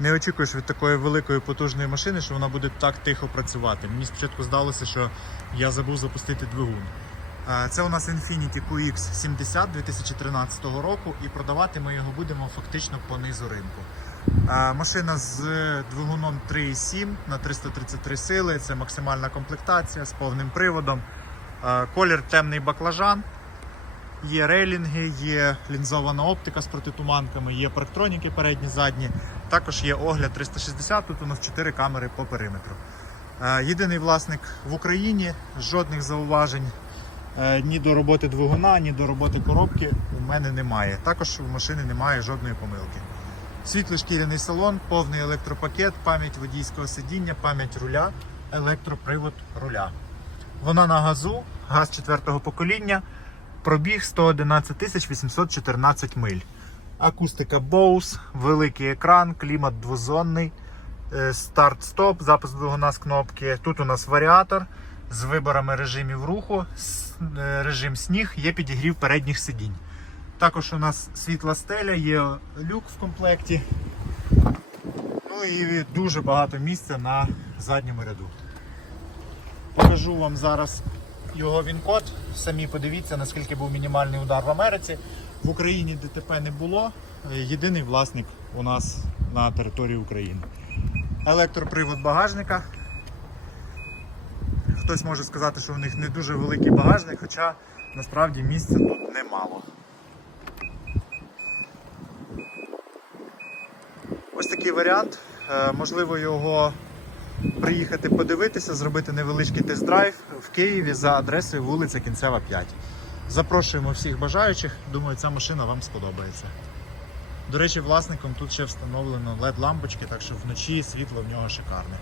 Не очікуєш від такої великої потужної машини, що вона буде так тихо працювати. Мені спочатку здалося, що я забув запустити двигун. Це у нас Infiniti QX70 2013 року, і продавати ми його будемо фактично по низу ринку. Машина з двигуном 3,7 на 333 сили. Це максимальна комплектація з повним приводом. Колір темний баклажан. Є рейлінги, є лінзована оптика з протитуманками, є парктроніки передні, задні. Також є огляд 360. Тут у нас 4 камери по периметру. Е, Єдиний власник в Україні, жодних зауважень е, ні до роботи двигуна, ні до роботи коробки у мене немає. Також у машини немає жодної помилки. Світлий шкіряний салон, повний електропакет, пам'ять водійського сидіння, пам'ять руля, електропривод руля. Вона на газу, газ четвертого покоління, пробіг 111 814 миль. Акустика Bose, великий екран, клімат двозонний, е, старт-стоп, запуск двигуна з кнопки. Тут у нас варіатор з виборами режимів руху, е, режим сніг, є підігрів передніх сидінь. Також у нас світла стеля, є люк в комплекті. Ну і дуже багато місця на задньому ряду. Покажу вам зараз його він-код. Самі подивіться, наскільки був мінімальний удар в Америці. В Україні ДТП не було. Єдиний власник у нас на території України. Електропривод багажника. Хтось може сказати, що у них не дуже великий багажник, хоча насправді місця тут немало. Ось такий варіант. Е, Можливо, його приїхати подивитися, зробити невеличкий тест-драйв в Києві за адресою вулиця Кінцева 5. Запрошуємо всіх бажаючих. Думаю, ця машина вам сподобається. До речі, власником тут ще встановлено LED лампочки, так що вночі світло в нього шикарне.